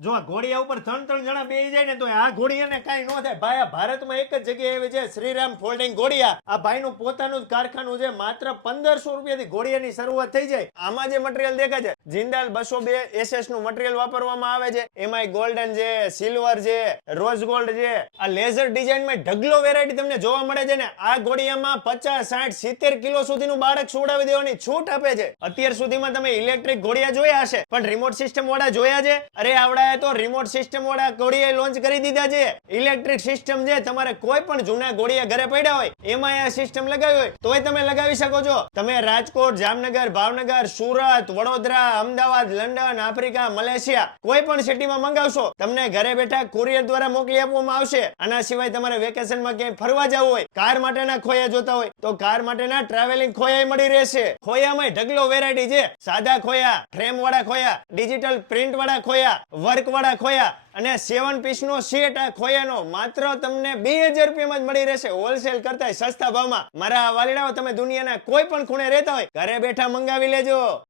જો આ ઘોડિયા ઉપર ત્રણ ત્રણ જણા બે જાય ને તો આ ઘોડિયાને કાંઈ ન થાય. ભાઈ, આ ભારતમાં એક જ જગ્યાએ એવી છે, શ્રીરામ ફોલ્ડિંગ ઘોડિયા. આ ભાઈનું પોતાનું જ કારખાનું છે, માત્ર પંદરસો રૂપિયાથી ઘોડિયાની શરૂઆત થઈ જાય. આમાં જે મટીરિયલ દેખાય છે જિંદાલ બસો બે એસએસનું મટીરિયલ વાપરવામાં આવે છે. એમાં ગોલ્ડન છે સિલ્વર છે રોઝ ગોલ્ડ છે. આ લેઝર ડિઝાઇનમાં ઢગલો વેરાયટી તમને જોવા મળે છે ને, આ ઘોડિયામાં પચાસ, સાઠ, સિત્તેર કિલો સુધીનું બાળક છોડાવી દેવાની છૂટ આપે છે. અત્યાર સુધીમાં તમે ઇલેક્ટ્રિક ઘોડિયા જોયા હશે, પણ રિમોટ સિસ્ટમ વાળા જોયા છે? અરે આવડાએ તો રિમોટ સિસ્ટમ વાળા ઘોડિયા લોન્ચ કરી દીધા છે. ઇલેક્ટ્રિક સિસ્ટમ છે, તમારે કોઈ પણ જૂના ઘોડિયા ઘરે પડ્યા હોય એમાં આ સિસ્ટમ લગાવી હોય, તોય તમે લગાવી શકો છો. તમે Rajkot, Jamnagar, Bhavnagar, Surat, Vadodara Ahmedabad, London, Africa, Malaysia કોઈ પણ સિટીમાં મંગાવશો, તમને ઘરે બેઠા કુરિયર દ્વારા મોકલી આપવામાં આવશે. આના સિવાય તમારે વેકેશનમાં ક્યાંય ફરવા જવું હોય, કાર માટેના ખોયા જોતા હોય, તો કાર માટેના ટ્રાવેલિંગ ખોયા મળી રહેશે. ખોયામાં ઢગલો વેરાયટી છે. સાદા ખોયા ફ્રેમ વાળા ખોયા ડિજિટલ પ્રિન્ટ વાળા ખોયા વર્ક વાળા ખોયા અને સેવન પીસ નો સેટ આ ખોયાનો માત્ર તમને બે હજાર રૂપિયામાં જ મળી રહેશે. હોલસેલ કરતા સસ્તા ભાવમાં. મારા વાલીડાઓ, તમે દુનિયાના કોઈ પણ ખૂણે રહેતા હોય, ઘરે બેઠા મંગાવી લેજો.